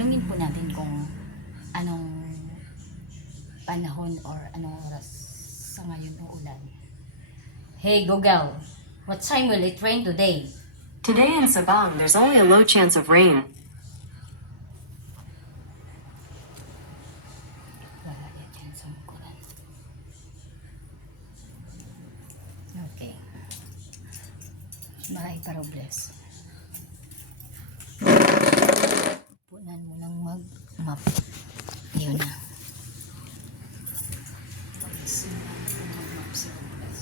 tanungin po natin kung anong panahon or anong oras sa ngayon ng ulan. Hey Google, what time will it rain today? Today in Sabang, there's only a low chance of rain. Wala yan dyan sa ulan. Okay. Bye, Parobles. Punan mo lang mag-map. Yun na. Mag-simula na po mag-map si Robles.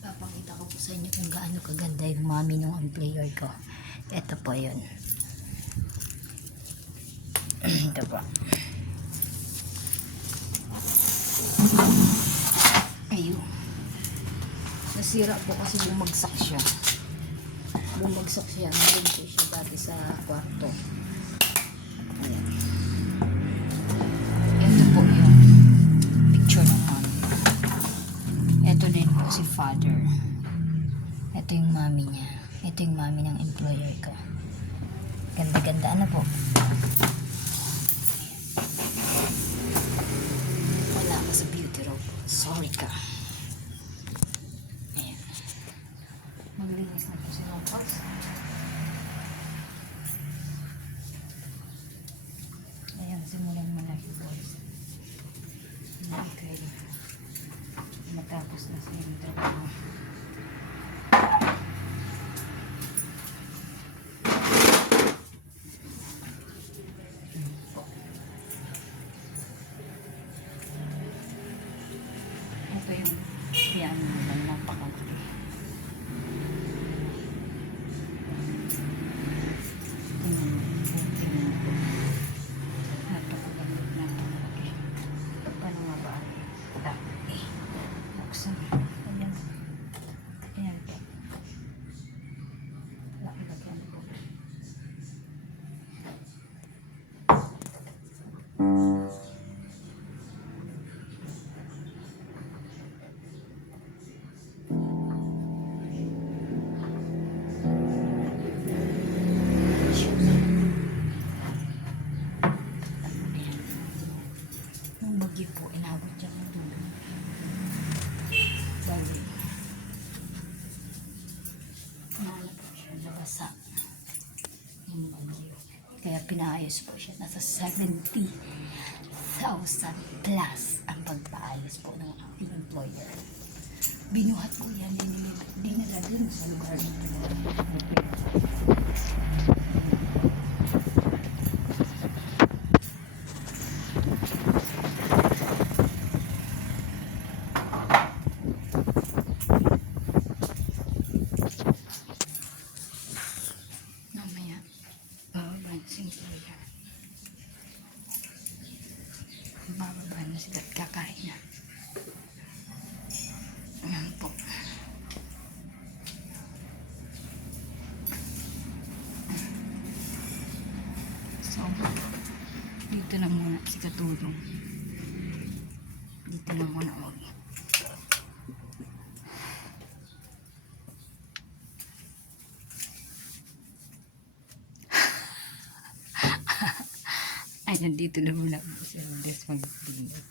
Papakita ko po sa inyo kung gaano kaganda yung mami ng employer ko. Ito po yun. Ito po. Ayun. Nasira po kasi bumagsak siya. Bumagsak siya. Nandun siya dati sa kwarto. Ayan. Ito po yung picture ng mami. Ito din po si father. Ito yung mami niya. Ito yung mami ng employer ko. Ganda-ganda. Ano po? Wala ka sa beauty room. Sorry ka. Ayan. Maglinis na po si Robots. Ayan, simulan mo na yung boys. Okay. Matapos na sa yung trabaho. Ito yung piano nila, napakalaki. Tingnan po. Napakalaki, napakalaki. Paano nga ba? Dami. Buksan. Ayan. Ayan po. Laki-laki ano po. Nung bagyo po, inabot siya ng dulo. Bali. Nahala po siya, nabasa. Yung bagyo. Kaya pinaayos po siya. Nasa 70,000 plus ang pagpaayos po ng aking employer. Binuhat ko yan, dinala din sa lugar nito. Mamaya, bababa na si employer. Bababa na sila at kakain na. Ayan po. So, dito na muna si Katulong. Dito na muna ako. Ay, nandito na muna ako sa Robles mag-dinner.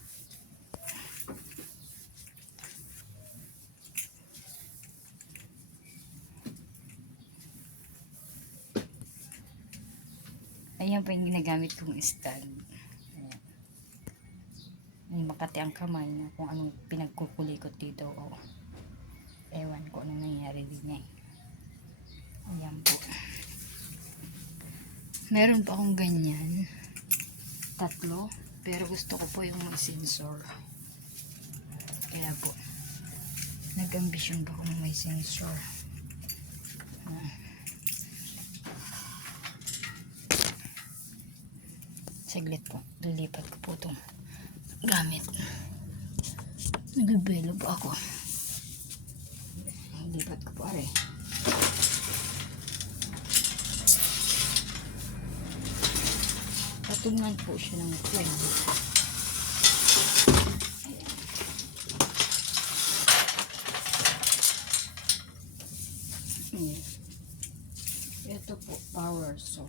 Ayan pa yung ginagamit kong stand. Ayan. May makati ang kamay na kung anong pinagkukulikot dito o ewan ko anong nangyayari din niya. Ayan po. Meron pa akong ganyan. 3. Pero gusto ko po yung may sensor. Kaya po, nag-ambisyon pa akong may sensor. Saglit po, lilipat ko po itong gamit. Nagbibelo po ako. Lilipat ko po are. Patungan po siya ng foam. Ayan. Ayan. Ito po, power saw.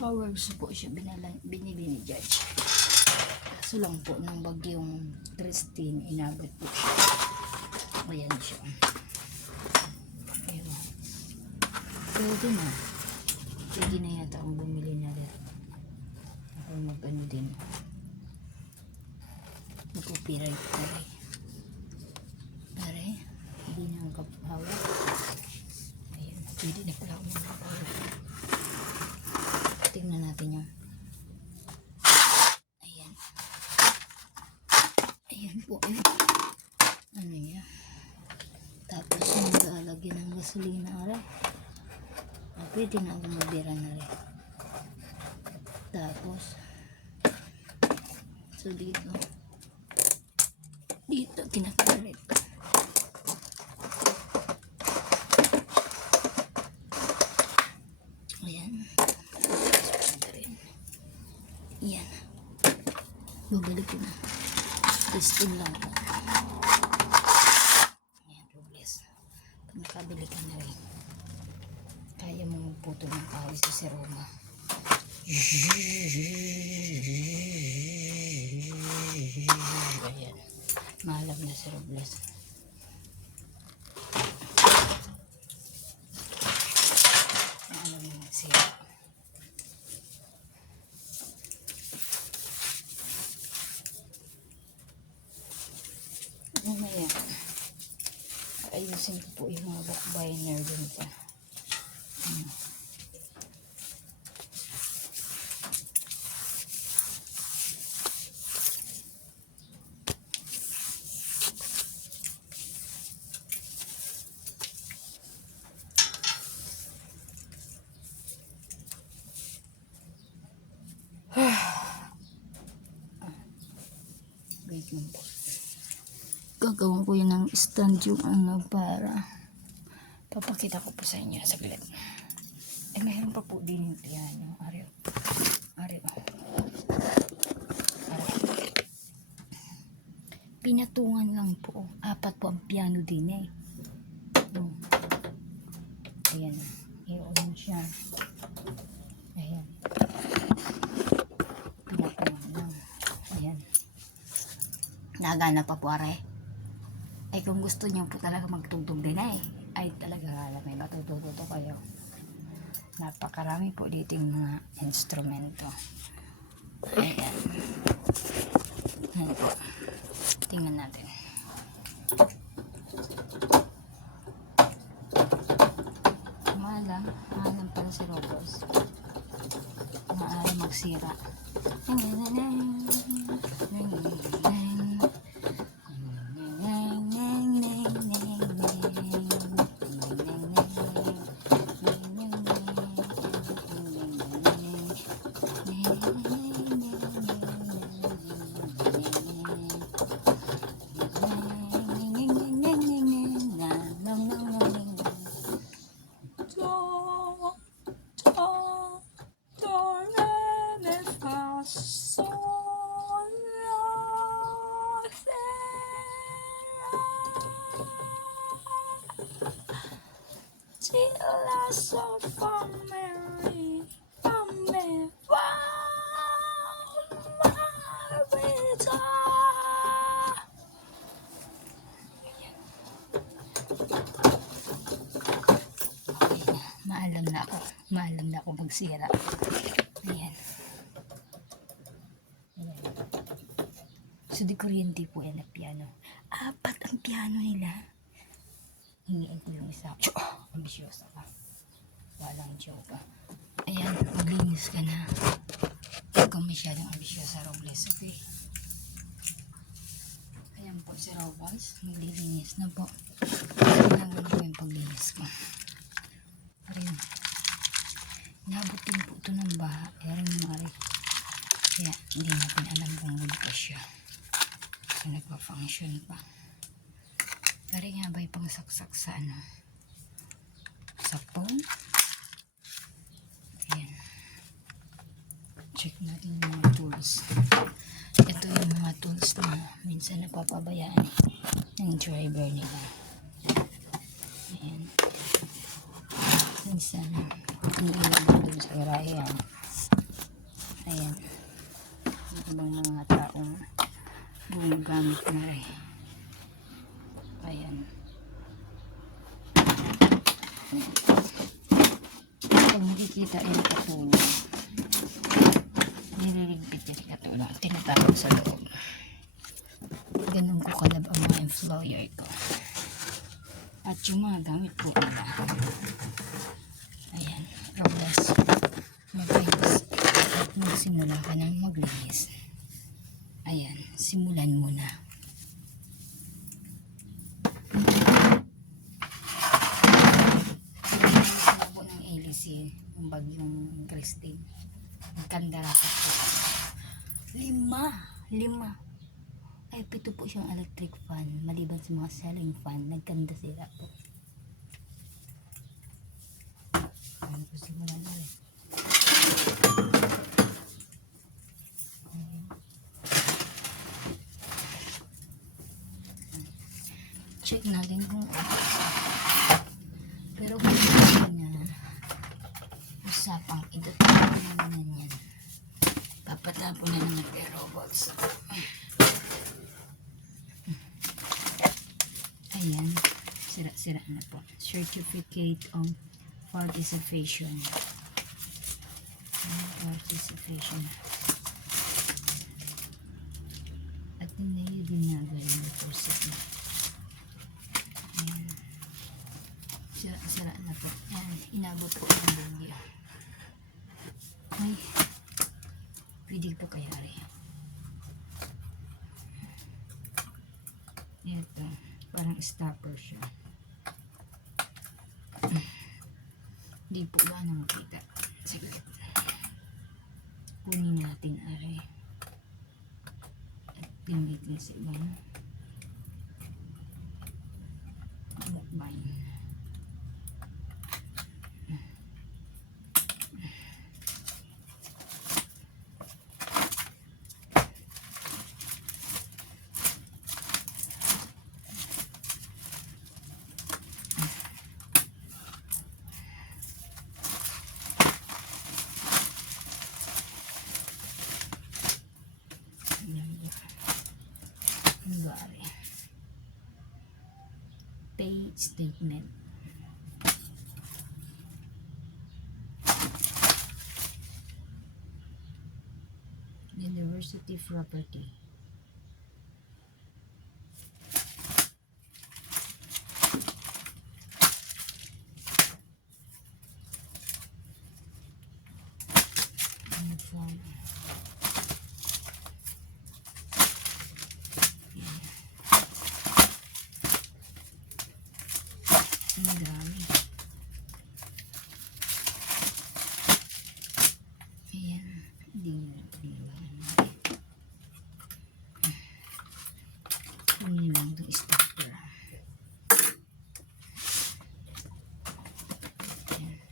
Power saw po siya binili ni Judge. Kaso lang po ng bagyong Christine, inabot po siya. Ayan siya. Ayan. Pwede na. Pwede na yata ang bumili na rin. Ako mag-ano din. Mag-copyright pare. Pare, hindi na ang kapawa. Ayan, pwede na pala ako mag-kapawa. Tingnan natin yung ayan. Ayan po. Ano niya? Tapos mag-aalagyan ng gasolina rin. Pwede na ako magbira na rin. Tapos so dito kinakalit. Ayan. Ayan. Babalik ko na. Testing lang ako. Ayan, Robles. Pag nakabili ka na rin, kaya mo magputo ng kahoy sa Seroma. Ayan. Malam na si Robles. Malam na siya. Mamaya, ayusin ko po yung mga bookbinder dun pa. Wait lang po. Gagawin ko yun ng stand yung ano para papakita ko po sa inyo saglit. Mayroon pa po din yung piano. Ariyo. Pinatungan lang po. 4 po ang piano din eh. Ayan. I-on siya. Ayan. Pinatungan lang. Ayan. Nagana pa po are. Ay kung gusto niyo po talaga magtugtog din ay talaga alam may matututo kayo. Napakarami po dito yung mga instrumento. Ayan. Ayan po. Tingnan natin. Maalam pala si Robos. Maalam magsira. So for Mary, maalam na ako magsira. Ayan. So di kuryente po yan na piano. 4 ang piano nila. Hingiin ko yung isa. Ambisyosa ka. Walang joke. Ayan, maglinis ka na. Huwag kang masyadong ambisyosa, Robles. Okay. Ayan po si Robles. Maglilinis na po. Kailangan ko yung paglinis ko. Ayan. Nabutin po ito ng baha. Ayan mga rin. Kaya hindi natin alam kung bukas siya. So nagpa-function pa. Pero nga ba'y pang saksak sa ano? Sa phone? Ayan. check natin yung mga tools. Ito yung mga tools na minsan napapabayaan ng driver nila. Ayan. Minsan, iniiwan doon sa garahe yan. Ayan. Yung ibang mga taong gumagamit na rin. Ayan. Kung makikita yung katulong, nililigpit yung katulong at tinatapos sa loob. Ganun ko kalab ang mga employer ko. At yung mga gamit po nila. Ayan. Robles. Maglinis. At magsimula ka ng maglinis. Ayan. Simulan mo na. Sabo ng LC. Yung bagyong Christine. Ang kandara ko. 5. Ay, 7 po siyang electric fan. Maliban sa mga ceiling fan, nagkanda sila po. Ano po simulan na rin. Check natin kung pero kung gusto niya usapang idutulong naman yan. Papatapon na naman kay robots. Ayan, sira-sira na po. Certificate of participation. Participation. At hindi din nagay yung deposit na. Ayan. Sira-sira na po. Ayan, inabot po ang bagyo. Ay, pwede po kaya rin. Ito. Parang stopper siya. Hindi po ba na makita? Sige. Kunin natin ari. At pinitin sa ibang mukbang. Pay statement. University property. Uniform. Ang dami. Ayan. Hindi nyo na pinabangan. Kunin lang itong stopper. Ayan.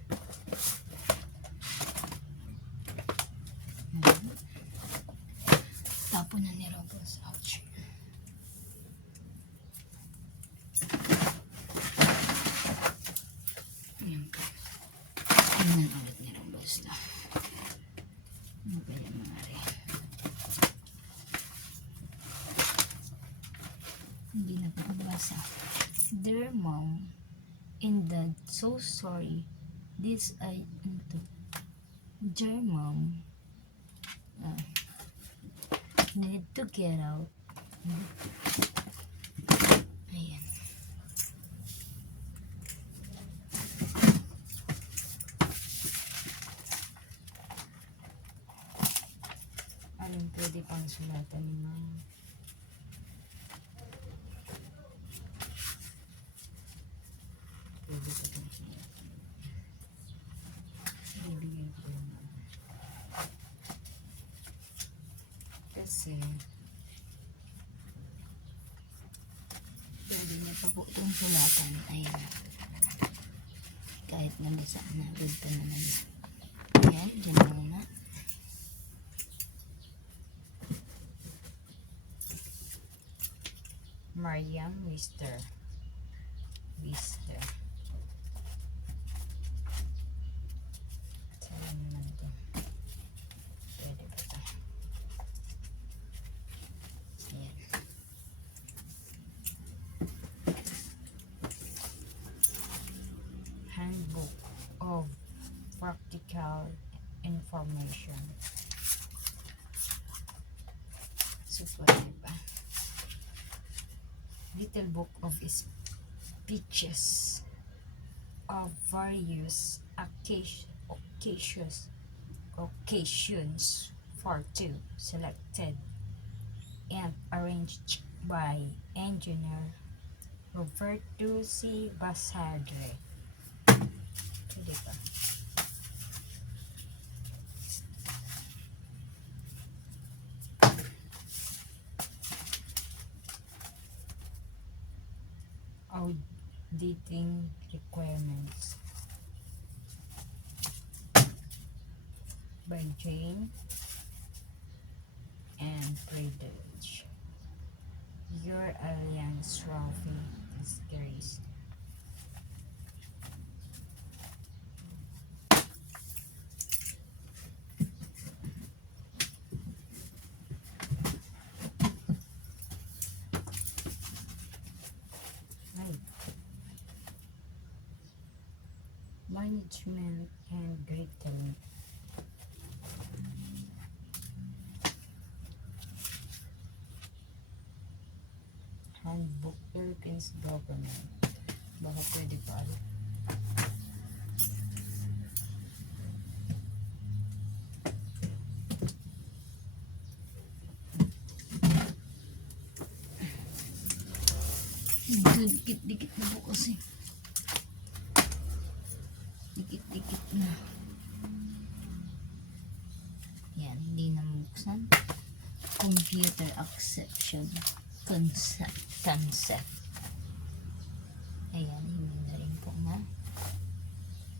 Tapon na ni Robles. Ouch. Ayan po. Tingnan ulit ni Robles na. Ano ba yan mga rin? Hindi na po mabasa. Dear Mom and Dad, so sorry. This I... Dear Mom, need to get out. Ayan. Anong pwede pang sulatan ni Mom? Pwede ko pang sulatan. Bibigyan ko lang. Kasi pwede niya pa po itong sulatan. Ayan. Kahit nabasa na, good pa naman. Ayan, dyan muna. Mariam Wister. Wister. Saan naman ito? Pwede ba ito? Ayan. Handbook of Practical Information. So, pwede ba? Little book of speeches of various occasions for two, selected and arranged by engineer Roberto C. Basadre. Pwede ba? Auditing requirements by Jane and Privilege. Your Alliance Trophy is Grace. Management and great talent. Handbook Philippines Government. Baka pwede pa. Dikit-dikit na po kasi. Dikit-dikit na. Yan, hindi na mabuksan. Computer acception. Concept. Ayan, hindi na rin po na.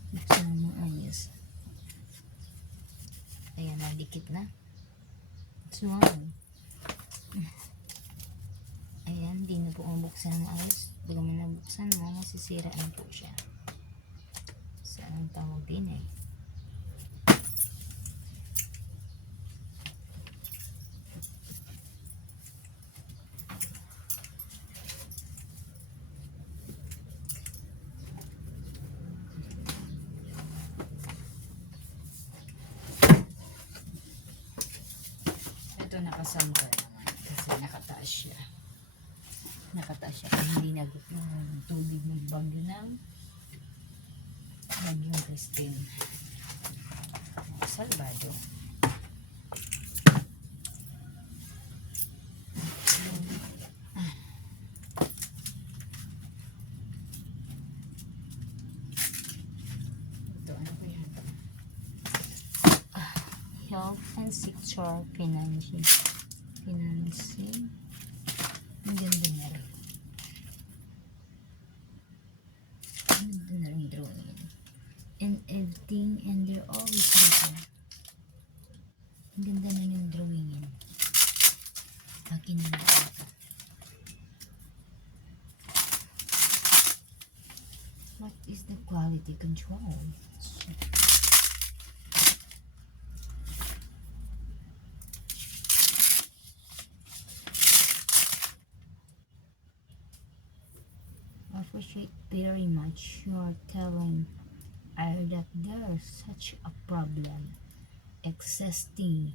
Buksan na ayos. Ayan, nadikit na. So, ayan, hindi na po mabuksan na ayos. Bago mo nabuksan, masisiraan po siya. Saan ang tawag din eh. Ito nakasangga naman kasi nakataas siya. Kaya hindi nagot ng tubig ng bagyo ng Bagyong Christine. Salvado. Ito, ano ba yan? Health and sector financing. Ang ganda na rin. Ang ganda na rin drawing. And everything, and they're always better. Ang ganda na yung drawing. Akin na ito. What is the quality control? I appreciate very much your telling her that there's such a problem existing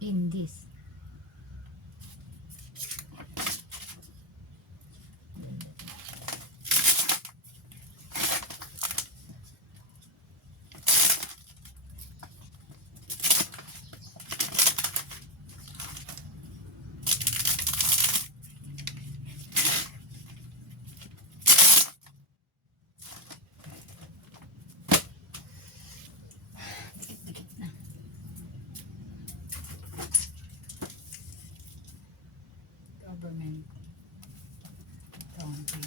in this. Government accounting.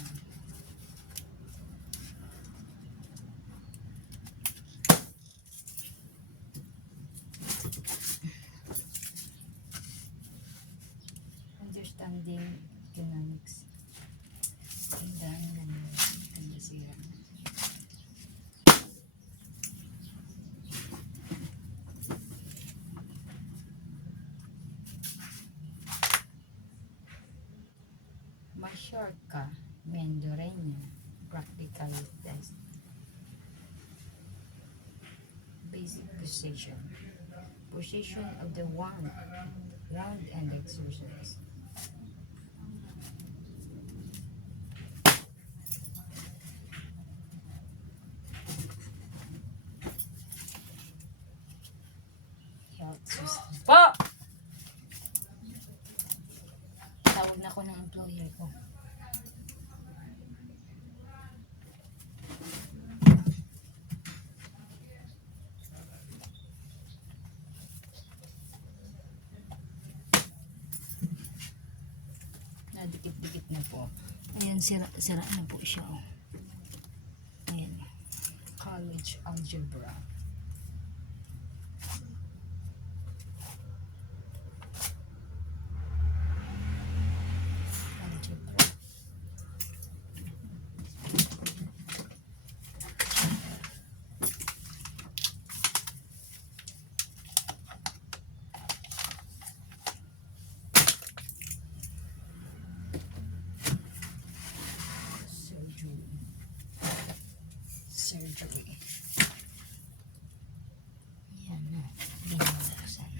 Understanding economics. Ang dami na nila. Ang nasira. Mallorca, Mendoreña, practical test. Basic position. Position of the wand and exercise. Health system. Po! Tawag na ko ng employer ko. Nadikit-dikit na po. Ayan, sira na po siya. Oh. Ayan. College algebra. Algebra. Surgery. Yan na. Binulasan.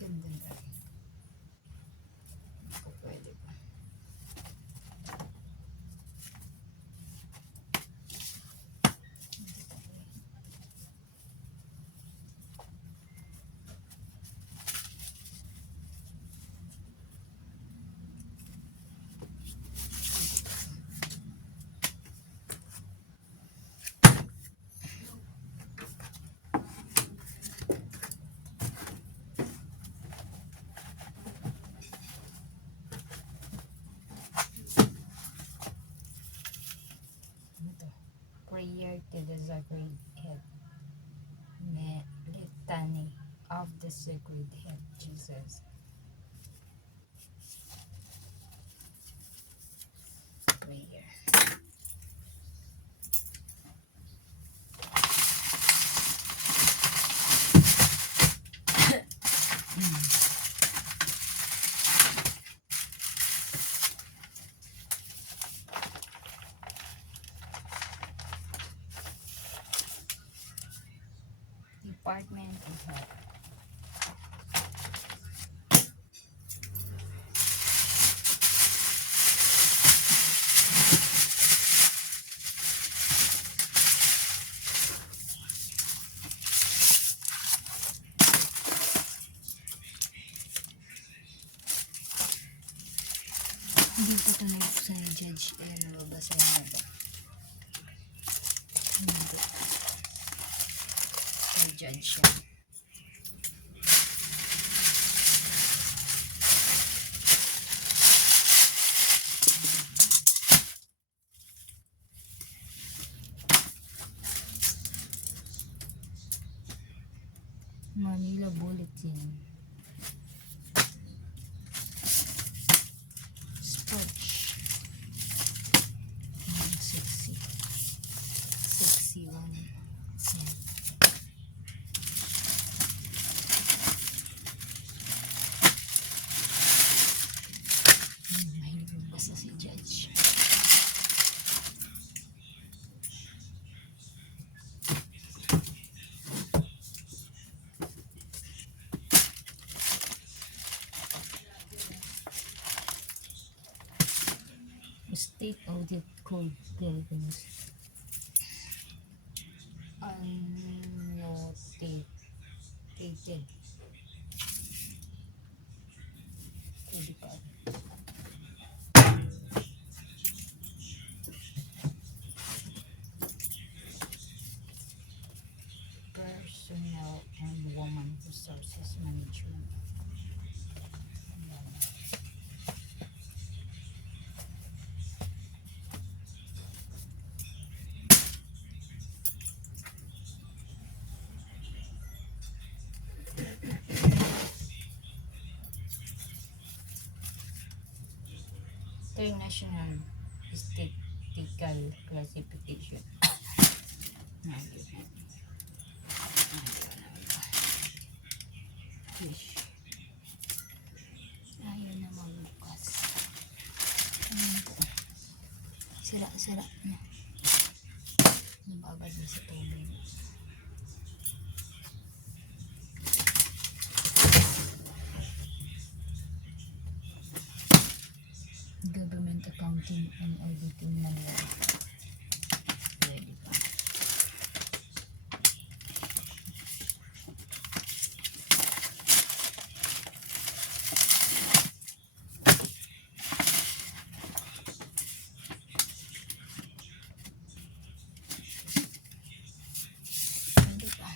Ganda na. Ako pwede pa. Prayer to the Sacred Head. Litany of the Sacred Head, Jesus. Prayer. Department of Health. Hindi pa ito nabuksan ni Judge. Ayan, nababasahin na ba? Hindi. Kay Judge siya. Manila Bulletin. Sports. Sexy. Sexy one. Yan. Mahilig magbasa si Judge. State Audit Code Philippines. Annotated. Credit card. International Statistical Classification. Fish. Ayaw na magbukas. Ayan po. Sira-sira na. Nababad na sa tubig. Government Accounting and Auditing Manual. Ready pa. Ready pa.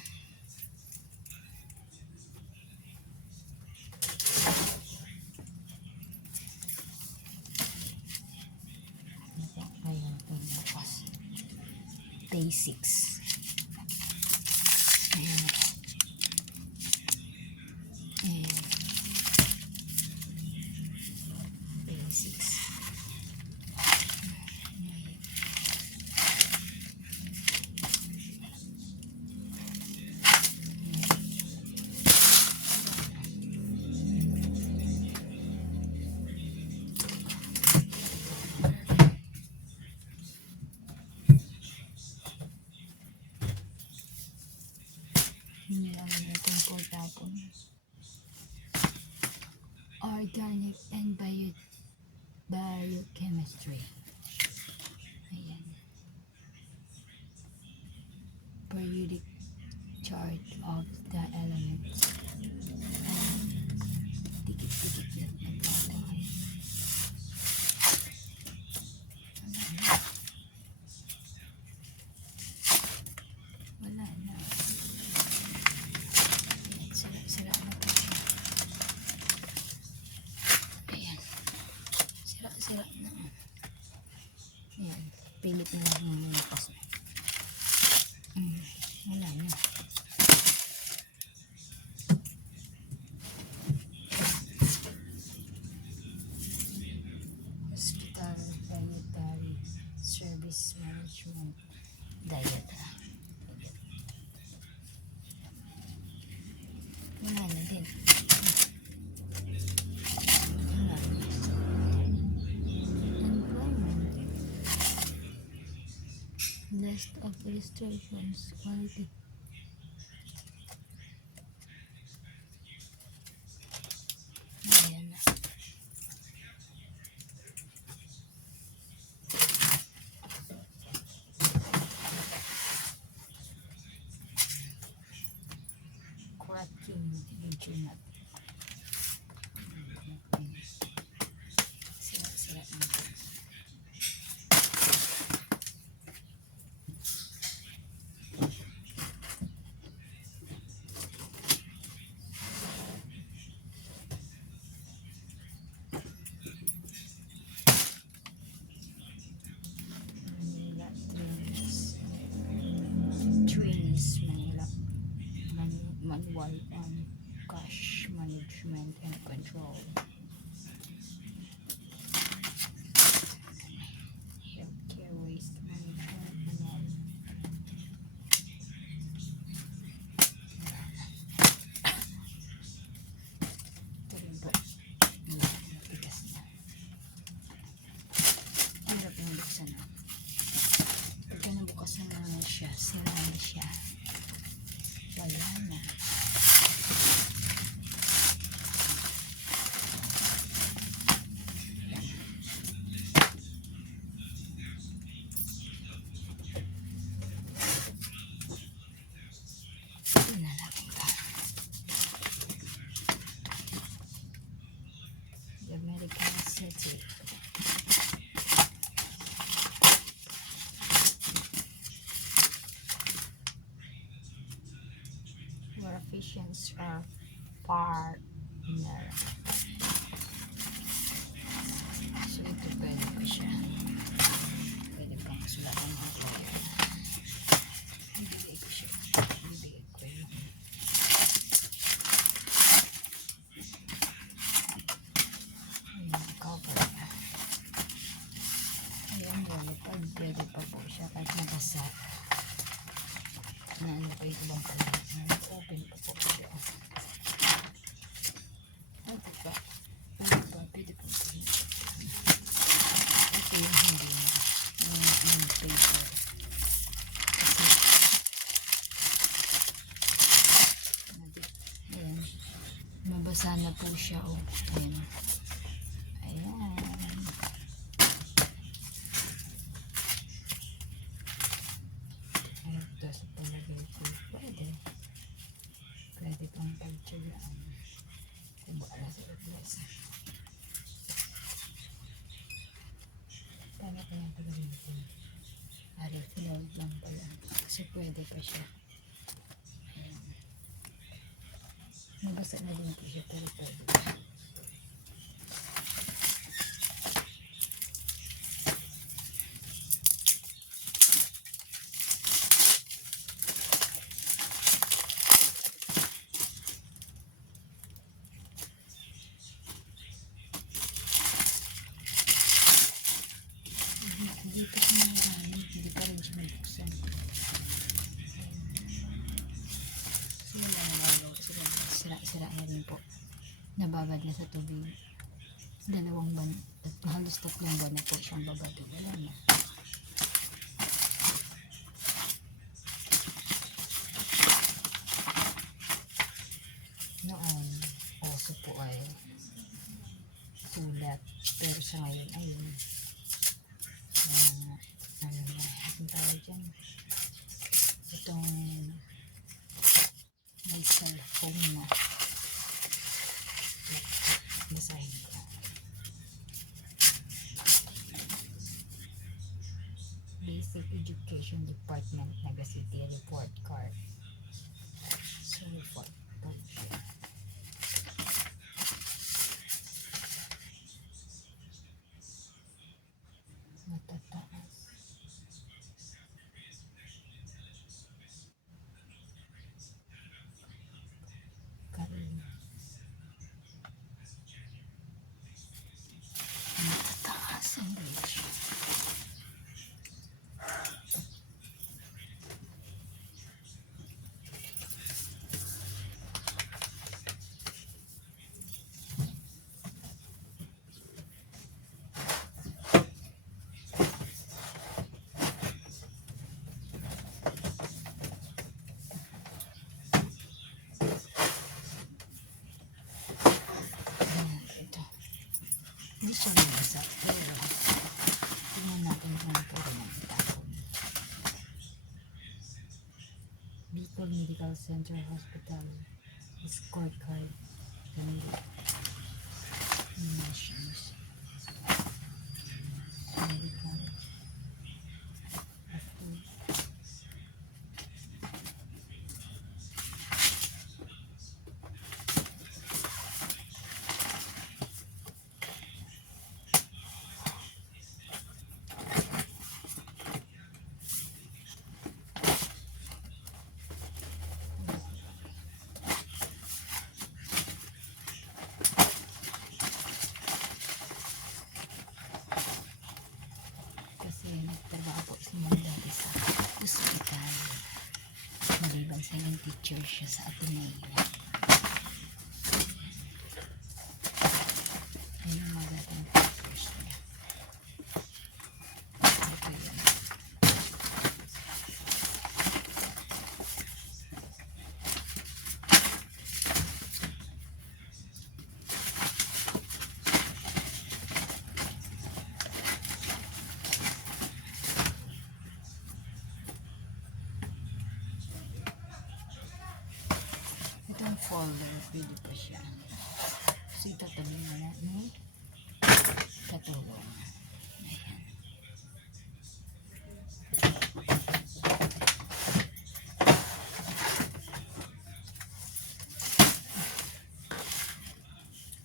Ayan, pagbukas. Basics. Ayan. Ayan. Basics. Ayan. Hindi namin natin po tapon. Organic and biochemistry. Ayan. Periodic chart of the elements. Dikit-dikit yan. Nagkataon. Wala na. Ayan, sira-sira na po siya. Ayan. Sira-sira na. Ayan. Pilit na lang yung bukas. Wala na. Hospital Dietary Service Management. Diet. Wala na din. Wala na. Employment. List of restrictions. Quality. Ayan na. Cracking internet. Sira-sira na. Manila Trains Manila Manual on Cash Management and Control. Healthcare Waste Management Manual. Ito rin po. Matigas na. Hirap yung buksan na. Pagka nabukasan na siya, sira na siya. Wala na. Ito na lang ito. The Medical City. Where patients are partner. So ito pwede pa siya. Pwede pang kasulatan ng employer. Bibigay ko siya. Bibigay ko yun. Ayan, cover na. Pag pwede pa po siya kahit nabasa. Na ano pa yung ibang pala. Open pa po siya. Ano pa? Ano pa? Pwede po po. Ito yung hindi na. Yung paper. Kasi, ayan. Mabasa na po siya. Oh. Ayan. Ayan. Ito sa palagay ko. Pwede. Pwede pang pagtsagaan. Kung baala sa replace. Paano kaya pagawin ko? Ari, pinawag lang pala. Kasi pwede pa siya. Ayan. Nabasa na din po siya pero pwede pa. Hindi pa siya nalaman. Hindi pa rin siya nabuksan. Sira na rin po. Nababad na sa tubig. Halos 3 buwan na po siyang babado. Wala na. Noon, oso po ay sulat. Pero sa ngayon, ayun. Ano na, ang tawag dyan. Itong may cellphone na. Basahin ko. Basic Education Department, Naga City Report Card. So, report po siya. Matataas. Karin. Matataas ang ratio. Ito. Hindi siya nabasa. Pero, tingnan natin kung pwede ng tapon. Bicol Medical Center Hospital. Scorecard. Ganun. Nations. Medical. Approve. Kasi nagtrabaho po si Mom dati sa hospital. Maliban sa yung teacher siya sa Ateneo. Ayun ang mga dating teachers niya. Ito yun. Itong folder, pwede pa siya. So, itatabi mo na ni katulong. Ayan.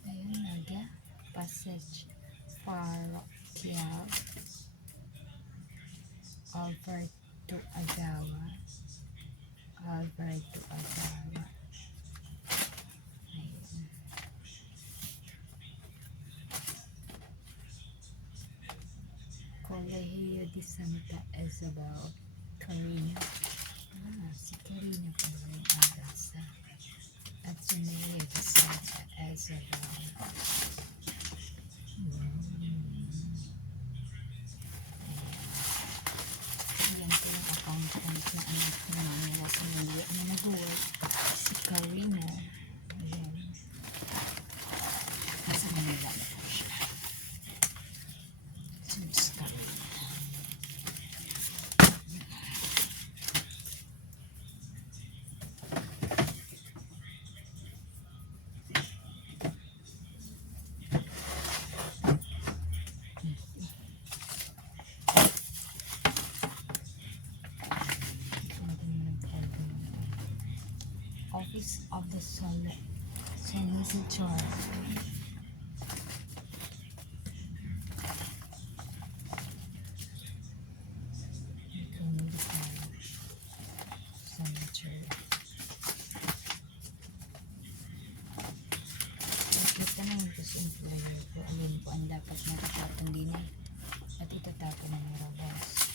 Ayun, Naga. Passage Parochial. Alberto Agawa. Alberto Agawa. Ayun. Colegio de Santa Isabel. Karina. Si Karina pa rin Arasa. At Colegio de Santa Isabel. Ayan po yung accountant na anak na nila sa Manila na nag-work. Si Karina. Ayan. Nasa Manila na po siya. Si Miss Karina. Office of the Solicitor. Senator. Nakita na yung employer ko. Alin po ang dapat natatapon din eh. At itatapon ng robos.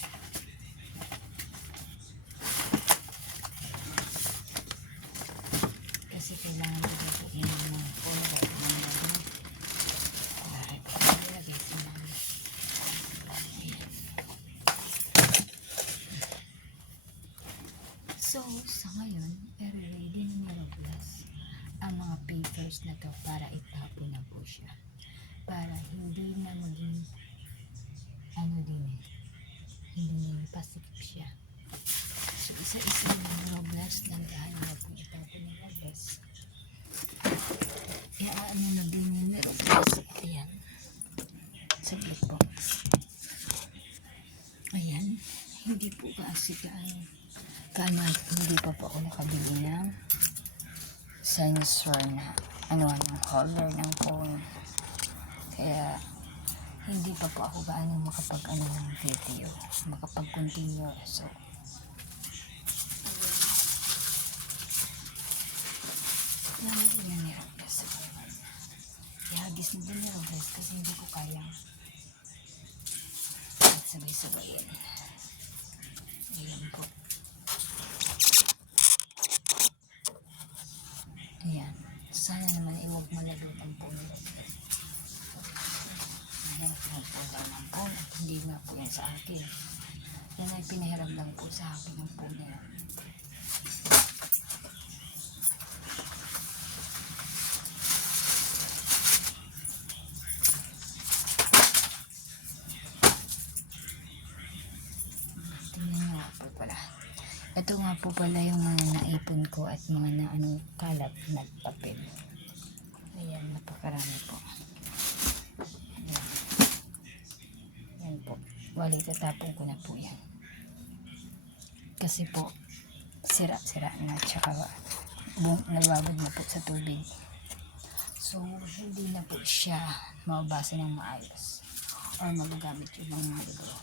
Kasi kailangan ko po yun ng polo at ng gano'n. Bakit ko nilagay sa mga. So, sa ngayon, i-ready ni Roblas ang mga papers na to para itapon na po siya. Para hindi na maging hindi na pasikip siya. So, isa-isa ng Roblas ng dahil na po itapon ng Roblas. Iaano na din ni Roblas. Ayan. Saglit po. Ayan. Hindi po kasi hindi pa po ako nakabili ng sensor na ng holder ng phone. Kaya hindi pa po ako gaano ng video, makapag-continue. So nalagyan na ni Roblas. Ihagis na din ni Roblas kasi hindi ko kayang at sabay-sabayin. Ayan po. Ayan. Sana naman iwag malalutan po ni Roblas. Mahirap lang po lang ng phone at hindi nga po yan sa akin. Yan ay pinahiram lang po sa akin ng phone na yan. Tingnan nyo nga po pala. Ito nga po pala yung mga naipon ko at mga kalat na papel. Ayan, napakarami po. Ayan. Ayan po. Wali, tatapon ko na po yan. Kasi po, sira-sira na tsaka nababad na po sa tubig. So, hindi na po siya mababasa ng maayos or magagamit yung mga libro.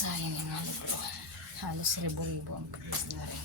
Sayang yung mga libro. Halos ribo-ribo ang price na rin.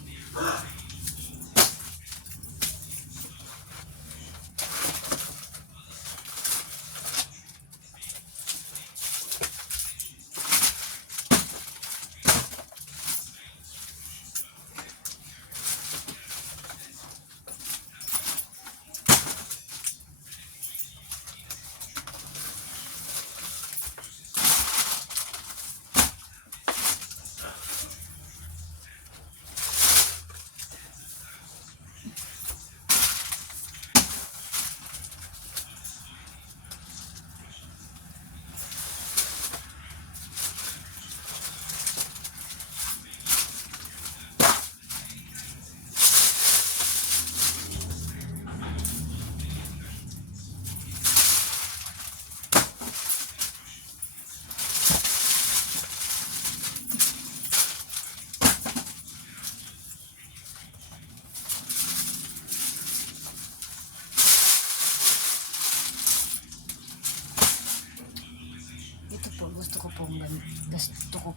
gusto ko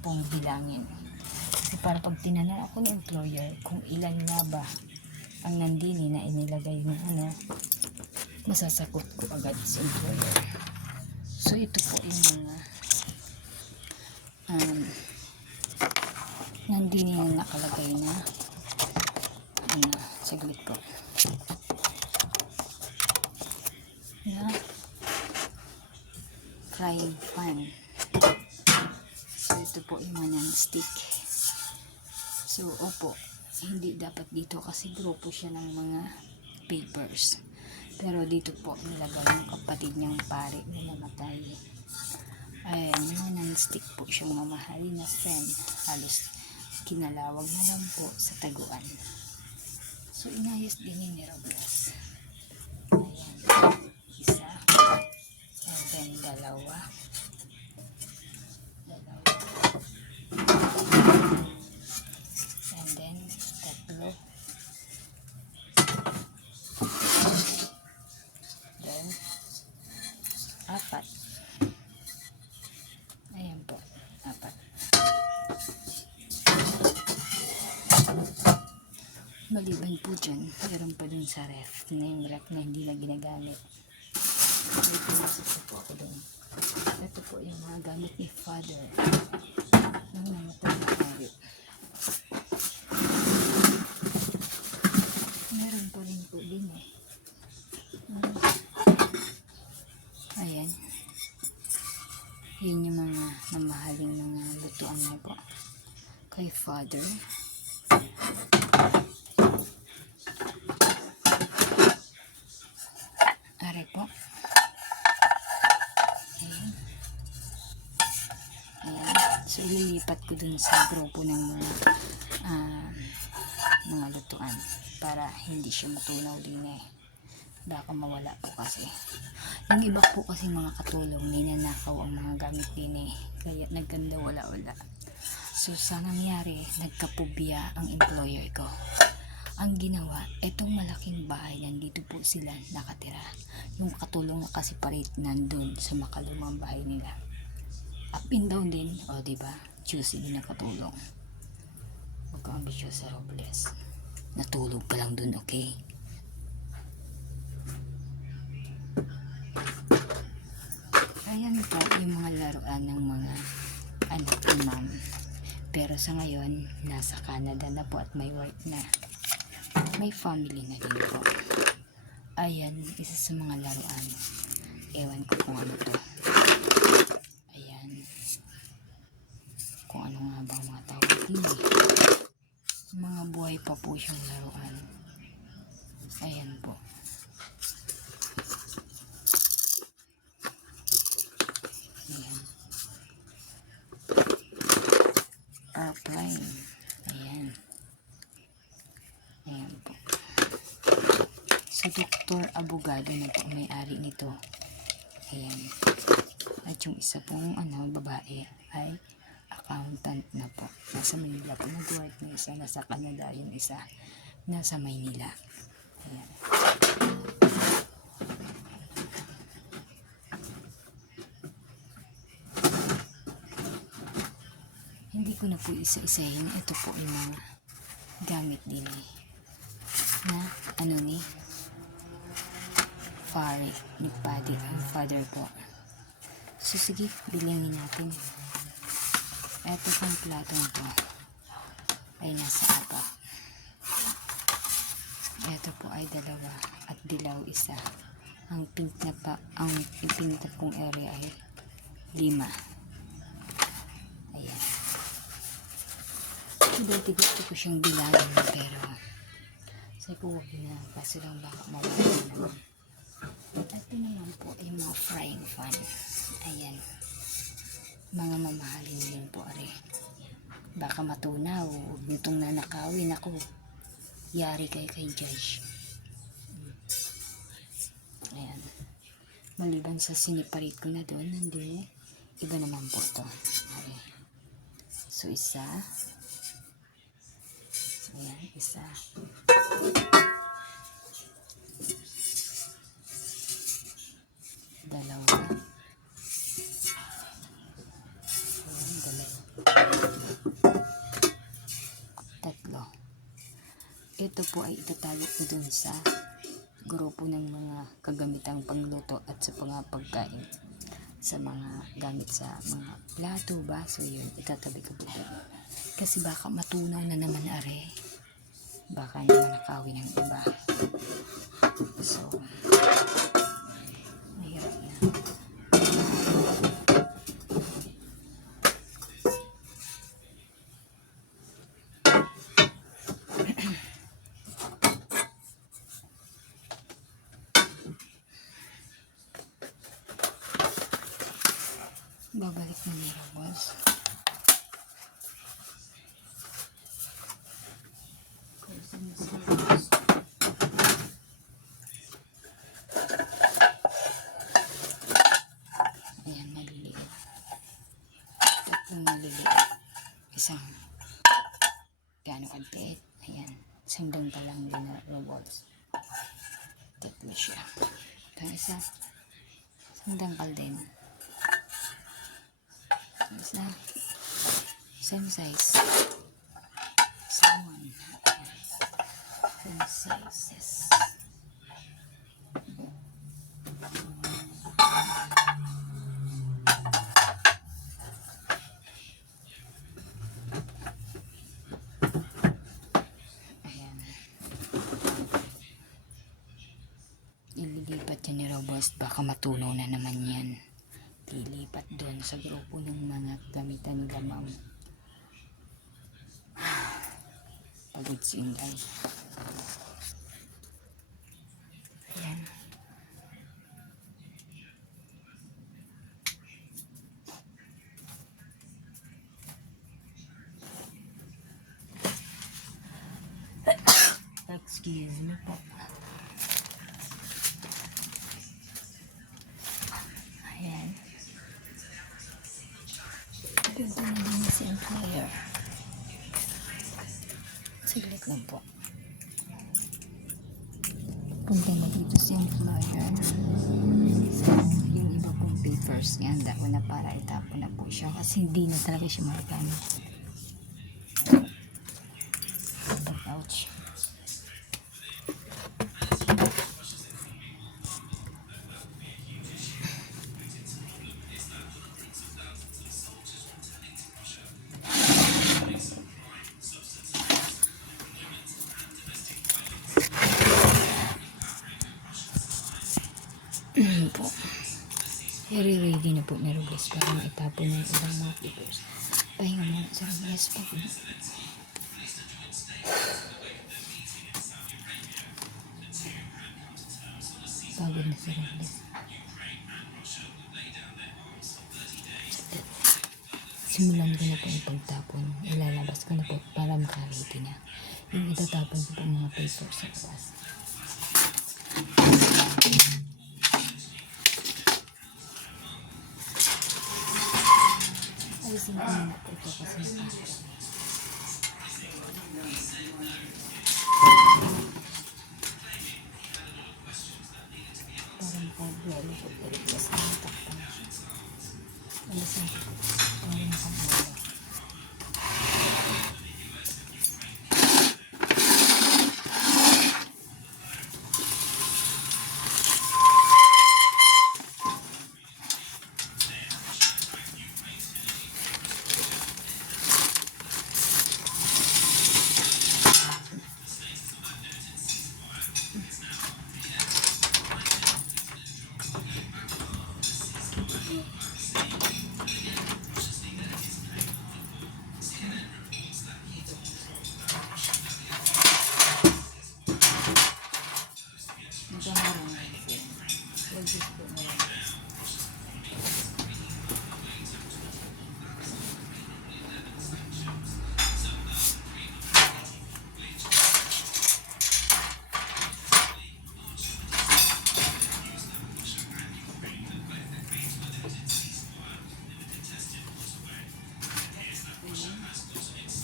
pong bilangin. Kasi para pag tinanong ako ng employer kung ilan nga ba ang nandini na inilagay ng ano, masasagot ko agad sa employer. So ito po yung mga nandini na nakalagay na ano, saglit po, na frying pan. So ito po yung mga non-stick. So opo, hindi dapat dito kasi grupo siya ng mga papers. Pero dito po nilagay ng kapatid niyang pare na namatay. Ayan, yung non-stick po siyang mamahalin na friend. Halos kinalawag na lang po sa taguan. So inayos din ni Robles. Ayan, isa, and then dalawa, and then tatlo, then apat. Ayan po, apat. Maliban po dyan, meron pa dun sa ref na yung ref na hindi na ginagamit. May pinasok po ako dun. Ito po yung mga gamit ni father nang namatay na pare. Meron pa rin po din eh. Ayan. Yun yung mga namahaling mga lutuan niya po kay father. Are po. Ayan. Ayan. So ililipat ko dun sa grupo ng mga lutuan para hindi siya matunaw din eh. Baka mawala po kasi. Yung iba po kasi mga katulong ninanakaw ang mga gamit din eh. Kaya nagkanda wala-wala. So sa nangyari, nagkapubya ang employer ko. Ang ginawa, itong malaking bahay, nandito po sila nakatira. Yung katulong na kasi parit nandun sa makalumang bahay nila. Up and down din, o diba? Juicy din ang katulong. Huwag kang ambisyosa sa Robles. Natulog pa lang dun, okay? Ayan po yung mga laruan ng mga anak ni ma'am. Pero sa ngayon, nasa Canada na po at may work na. May family na din po. Ayan, isa sa mga laruan. Ewan ko kung ano to. Ayan. Kung ano nga ba ang mga tawag din eh. Mga buhay pa po siyang laruan. Ayan po. Ayan. Airplane. Ayan. Ayan po. So, Dr. Abogado na po may-ari nito. Ayan. At yung isa pong babae ay accountant na po. Nasa Manila po nag-work na isa. Nasa Canada yung isa. Nasa Maynila. Ayan. Hindi ko na po isa-isahin. Ito po yung mga gamit din eh. Na ni Fari, ni Paddy, ang father po. So sige, bilangin natin. Ito pang platong to ay nasa apat. Ito po ay dalawa at dilaw isa. Ang pink na pong area ay 5. Ayan. So dati gusto ko siyang bilangin pero sabi ko huwag na, kaso lang baka mawala naman. Ito naman po ay mga frying pan. Ayan. Mga mamahalin din po are. Baka matunaw, huwag nitong nanakawin ako. Yari kayo kay Judge. Ayan. Maliban sa siniparit ko na doon, hindi. Iba naman po to. Are. So isa. Ayan, isa. Dalawa. ito po ay itatago ko dun sa grupo ng mga kagamitang pangluto at sa mga pagkain, sa mga gamit sa mga plato, baso, yun itatabi ko dito kasi baka matunaw na naman are, baka naman nakawin ng iba, so mahirap na. Babalik na nila, boss. Ayan, maliliit. Tatlong maliliit. Isang gaano kaliit. Ayan. Isang dangkal lang din na robots. Tatlo siya. Itong isa. Isang dangkal din. Itong isa. Same size. Same one. Same sizes. Ililipat yan ni Robust, baka matunaw na naman yan. Lilipat doon sa grupo ng mga gamitan nila, ma'am. Pagod si Inday. Ayan. Excuse me po. Ayan. Ganda na din si employer. Saglit lang po. Punta na dito si employer. So, yung iba pong papers, ihanda ko na para itapon na po siya kasi hindi na talaga siya makagamit. Ouch. Po. I-ready na po ni Robles para maitapon na yung ibang mga papers. Pahinga muna sa Robles po. Pagod na si Robles. Simulan ko na po yung pagtapon. Ilalabas ko na po para makaredy na. Yung itatapon ko po mga papers sa labas. Alisin ko muna po ito kasi nakakot. Para makabuelo po pero plus na natakpan na siya. Alisin ko po para makabuelo.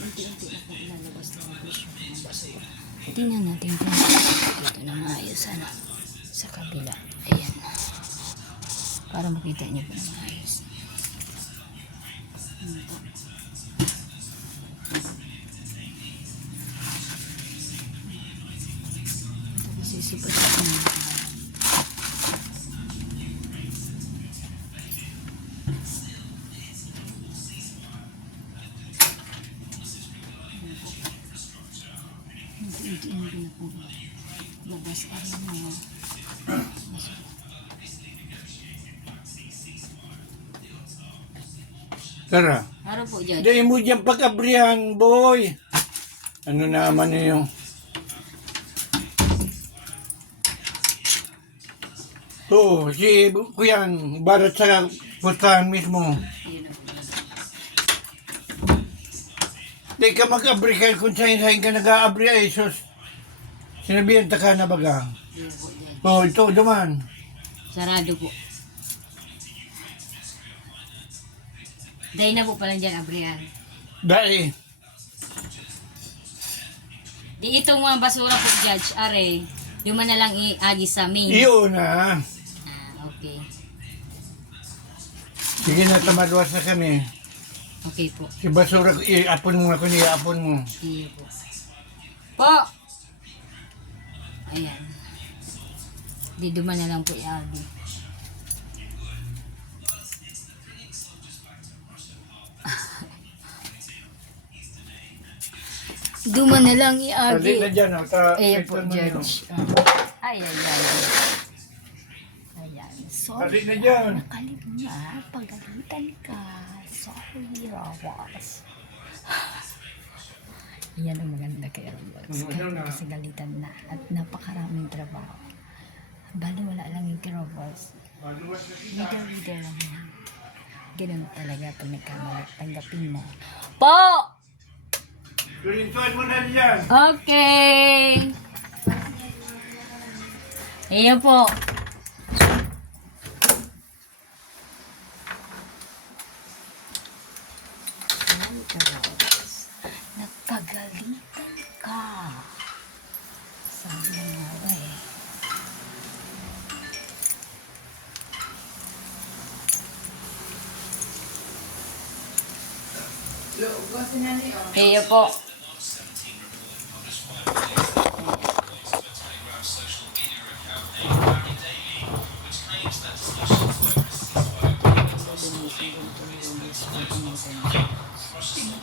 Unti-unti na po ilalabas na ng basura. Tingnan natin kung dito na maayos sa kabila. Ayan. Para makita niyo po na maayos. Tara. Araw po, Judge. Dahil mo dyan pag-abrihan, boy. Ano naman yun? Oo, si Kuyan, barat sa pustahan mismo. Ayun na po, Judge. Di ka mag-abri ka kung saan ka nag-aabri ay sus. Sinabihan ta ka na baga. Ayun po, Judge. Oo, ito, duman. Sarado po. Dahil na po pala dyan, abrihan. Dahil, Di itong mga basura po, Judge, are, yung man na lang iagi sa main. iyon na. Okay. Sige na, tamadwas na kami. Okay po. Si basura, iapon mo ako, iapon mo. Iyo po. Po! Ayan. Di duman na lang po iagi. Duman na lang Salit na iagi. dyan, Ayan po, ito mo yun. Judge. Ay, ayan. Ayan. Sorry. Salit na dyan. Nakalimutan. Pagalitan ka. Sorry, Rawas. Yan ang maganda kay Rawas. Ano na? Kasi galitan na. At napakaraming trabaho. Bali wala lang yung kay Rawas. Leader lang yan. Ganun talaga pag nagkamali. Tanggapin mo. Po! Tulintuan mo na dyan. Okay. Ayan po. Ay, Rawas. Nagpagalitan ka. Sabi nga ba eh. Ayan po.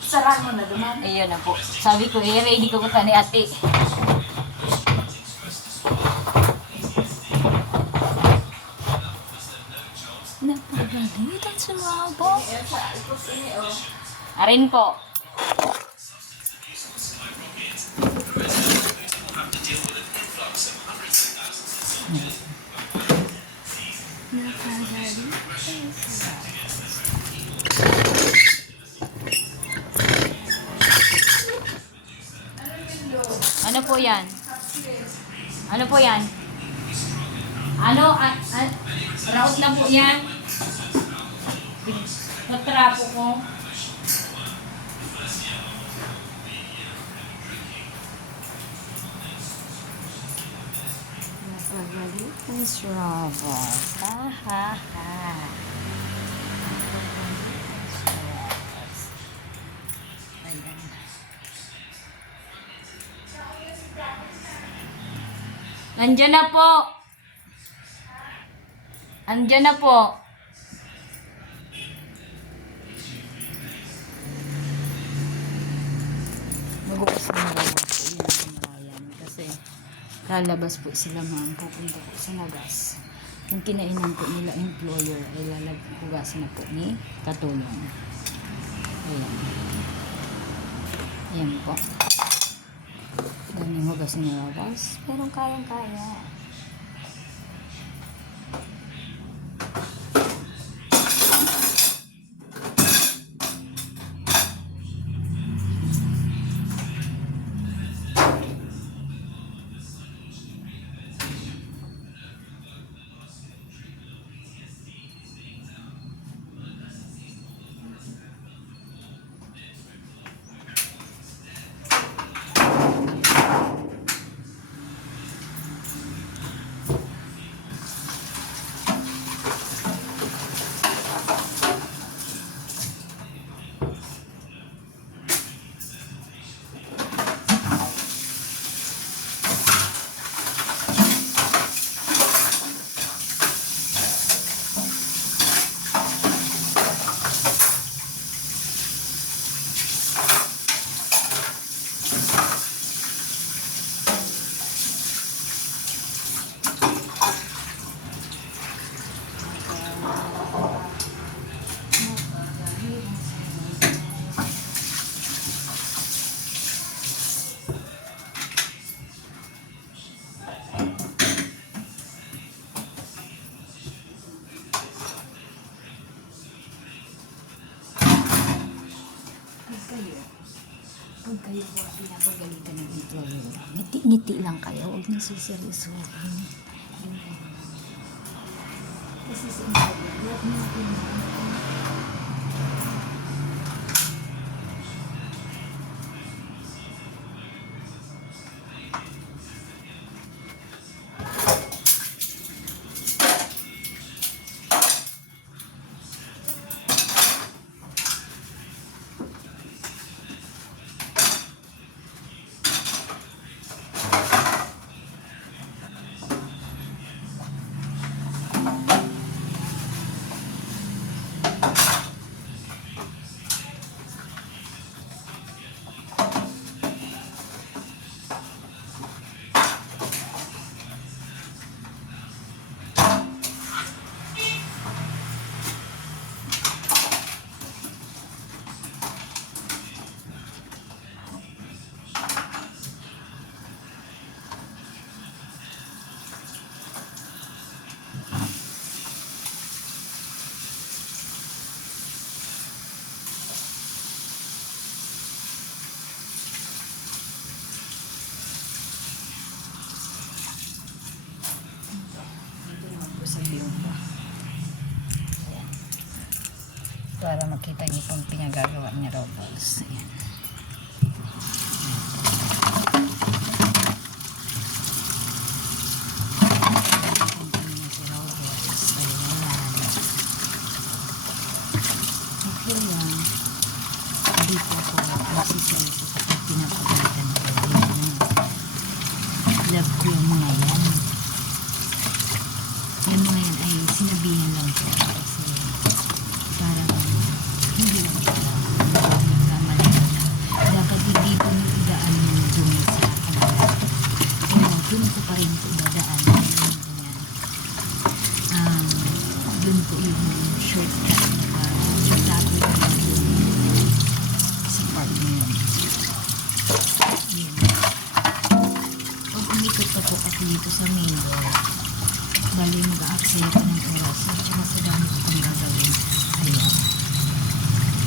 Sarang mo na duman. Ayun na po. Sabi ko, ready ko ka ni ate. Napagalitan sa labo. Arin po. Napagalitan sa labo. Ano po yan? Ano po yan? Ano? Route na po yan? Natrapo ko. Napagalitan si Rava. Ha ha ha. Ayan. Nandiyan na po. Andiyan na po. Magbukas na lang po yan ang marayan kasi lalabas po sila ma'am, pupunta po sa labas. Yung kinainan po nila employer ay lalagpugasan na po ni katulong. Ayan. Ayan po. Ganyan hugas na labas. Pero kayang-kaya. kayo, pag kayo po pinapagalitan ng employer, ngiti-ngiti lang kayo, huwag nang siseryosohin. Yun lang. Kasi sa employer, huwag nang pinapagalitan. Sa lumba. Ayan. Para makita niyo kung pinagagawa niya Robals. Ayan. Okay lang. Hindi po ako nasiseryoso kapag pinapagalitan ko. Love ko yung mga yan. Yung mga yan ay sinabihan lang ko kasi parang hindi lang parang nagkamali na dapat hindi ko nyo idaan yung dumi sa kanila. Kaya dun ko pa rin ko idadaan dun ko yung shortcut na parang shortcut ko na dun sa part na yun. Yun. Pag umikot pa po ako dito sa main door, bali mag-a-aksaya ko ng oras at saka sa dami ko pang gagawin. Ayan.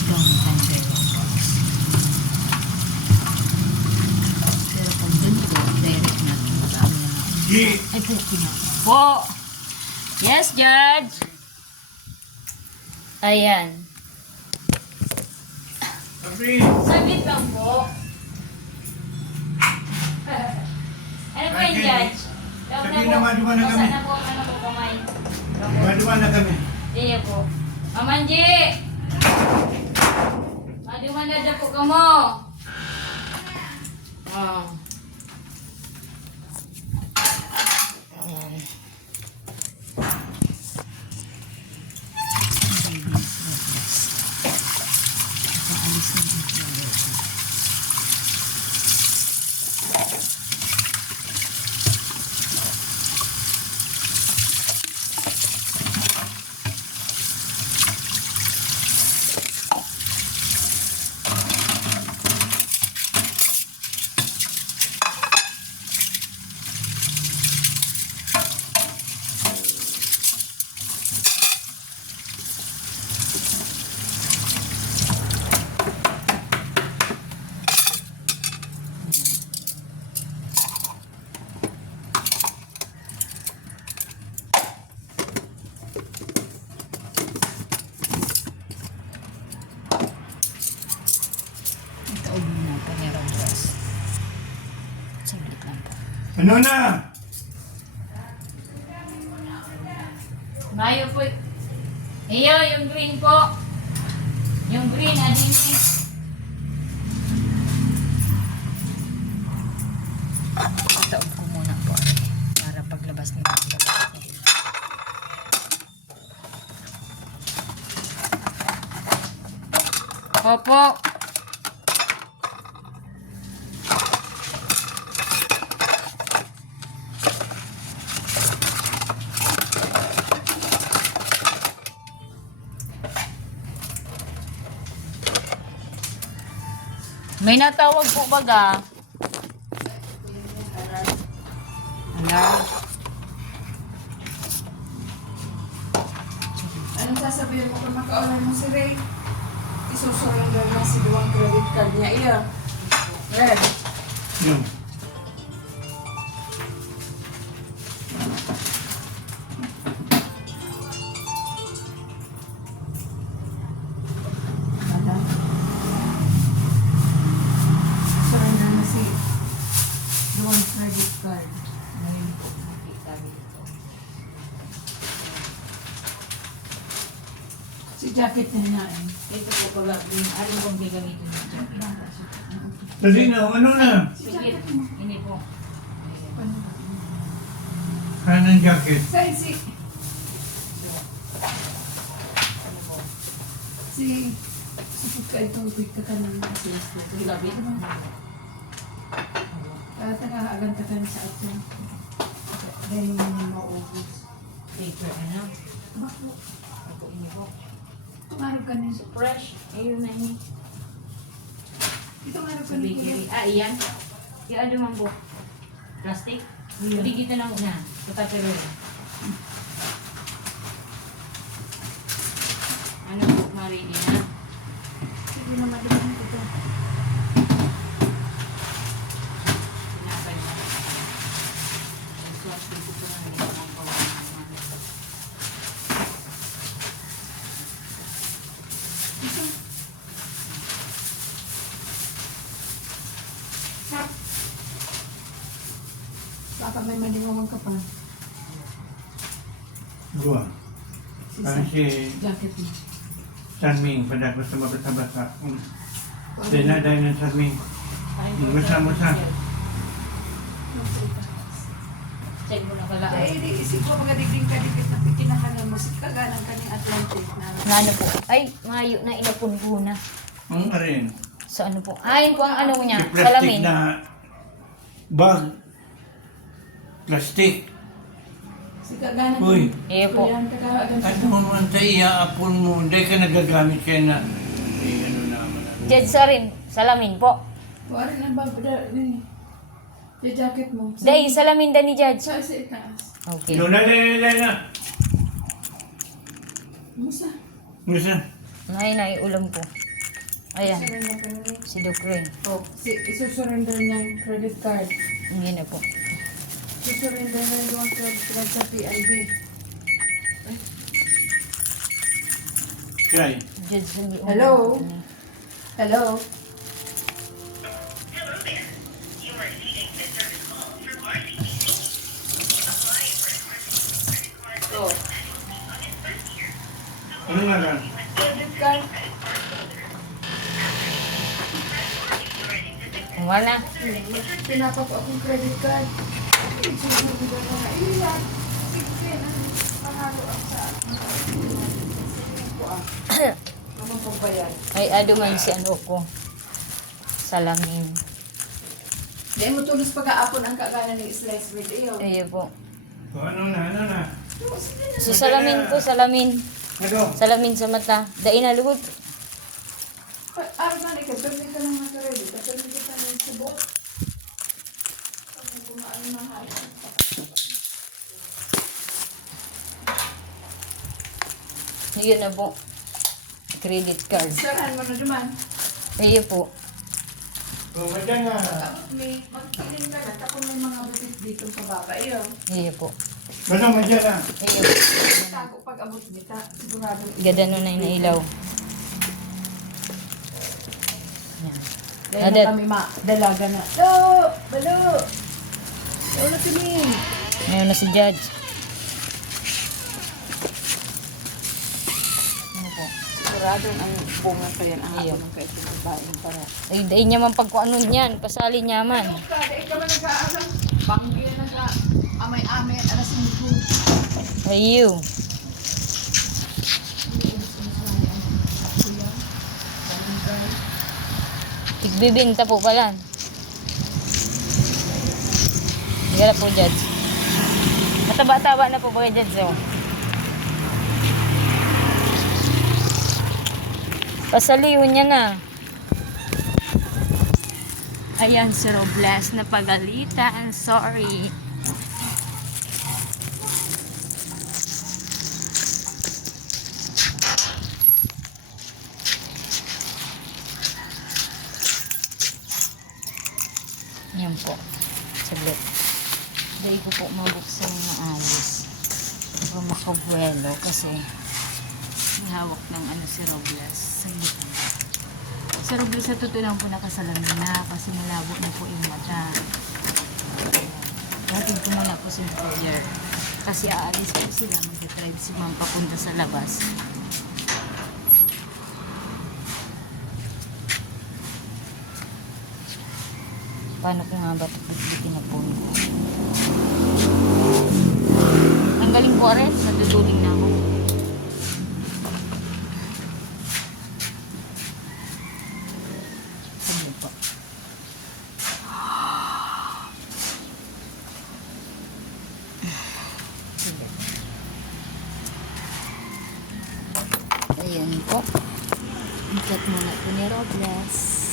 Downtime pero box. Pero pag dun ko, direct na mag-aami na. Ay po, po! Yes, Judge! Ayan. Saglit lang po. Ano po yung Judge? Sabihin na maduwa na kami. Sana po, ano po kamay? Maduwa na kami. Iya po. Mamanji! Maduman na dyan po ka mo. Oh. Ayan. Paalis na dito. Ano na? Mayo po. Iyo, yung green po. Yung green, adin eh. Taob ko muna po. Para paglabas nila. Opo. May natawag po baga. Ala. Anong sasabihin mo kung makaulan mo si Ray? isusurrender na si Duwang credit card niya. Iya. Red. Yun. Surrender na si Duwang credit card. Ngayon po, nakita dito. Si jacket na niya eh. Ito po pala, yung alam kong gagamitin ng jacket. Dali na, ano na? Sige, ini po. Kanang jacket. Saan si... Ano po? Si... Supot ka itong quick ka ka ng assist. Gabi? Tagaaganta ka na sa ato. Dahil yung maubos. Paper, ano? Bako. Ako, ini po. Tumarap ka na. Fresh. Ayun na ini. Tumarap ka Sa na. bakery. Ah, iyan. Yung ano man po? Plastic? Hindi kita na una. Sa tupperware. Ano po, Marini, ha? Sige na madalang ito. Pinapay mo. Ang swap dito po na hindi ang kawalan naman. Baka may maliwangan ka pa. Gua. Si Parang si jacket mo. Sanming, pada ko sa mabasa-basa. Dahil na ng Sanming. Musa. Check mo na pala. Dahil isip ko mga digding kadikit na pikinahanan mo. Sik kaganan ka ng Atlantic na. Ano po? Ay, mayo na inapon ko na. Ang arin. So ano po? Ay, ko ang ano niya, Si plastic salamin. na bag. Plastic. Sik kaganan Uy. Iyo po. Yan, kaganan ka. Ano naman sa iaapon mo? Hindi ka nagagamit kaya na. Eh, ano naman. Jed sa rin, salamin po. Kuwarin ang babada. Yung jacket mo. Dahil salamin da ni Judge. Sa itaas. Okay. Luna na. Musa. Musa. Ay, ulam ko. Ayan, Surrender ka na rin. si Dukren. Oh, isusurrender niya yung credit card. Ngayon na po. Isusurrender na yung credit card sa PIB. Kaya. Judge, hindi ulam. Hello? Hello? Oh, Ano nga lang? credit card. Wala. Pinapap akong credit card. Isusurrender na nga. Iyan. Sige na. Pangalo ako sa Anong pagbayad? Ay, ado man si ano ko. Salamin. Dahil mo tulos pag-aapon ang kaganan ng slice bread. Iyo. Iyo po. O, ano na? So, salamin ko, salamin. Ano? Salamin sa mata. Dain na luhod. Araw na ikaw, pero hindi ka nang nakaready. Kapag hindi ka nang subot. Kapag kumaan na hayo. Yun na po. Credit card. Sarahan mo na naman. Iyo po. O, madyan nga. Tapos may magpiling ka na. Tapos may mga butik dito sa baba. Iyo. Iyo po. Ano, madyan na. Iyo. Tago pag abot dita. Sigurado. Gadano na yung ilaw. Yan. Dahil Adet. na kami dalaga na. Lo! Balo! Wala kami. Ngayon na si Judge. Ano po? Sigurado ang bunga pa yan. Ang Iyo. hapon ng kaito ng bayan para. Ay, dahin niya man pagkuanon niyan. Pasali niya man. Kada ikaw man nag-aaral. Banggi na sa amay-amay. Alas ng ito. Ayo. Igbibinta po pala. Hindi na po, Judge. Mataba-taba na po ba kayo, Judge? Oh. Pasaliwan niya na. Ayan, si Robles na pagalitan. Sorry. po. Saglit. Dahil ko po mabuksan ng maayos. O makagwelo kasi may hawak ng ano si Robles. Saglit lang. Si Robles sa totoo lang po nakasalamin na kasi malabo na po yung mata. Hatid ko muna po si employer. Kasi aalis po sila. Mag-drive si ma'am papunta sa labas. Paano ko nga ba ito bitbitin na po? Ang galing po rin. Naduduling na ako. Sige po. Sige. Ayan po. Ikat muna po ni Robles.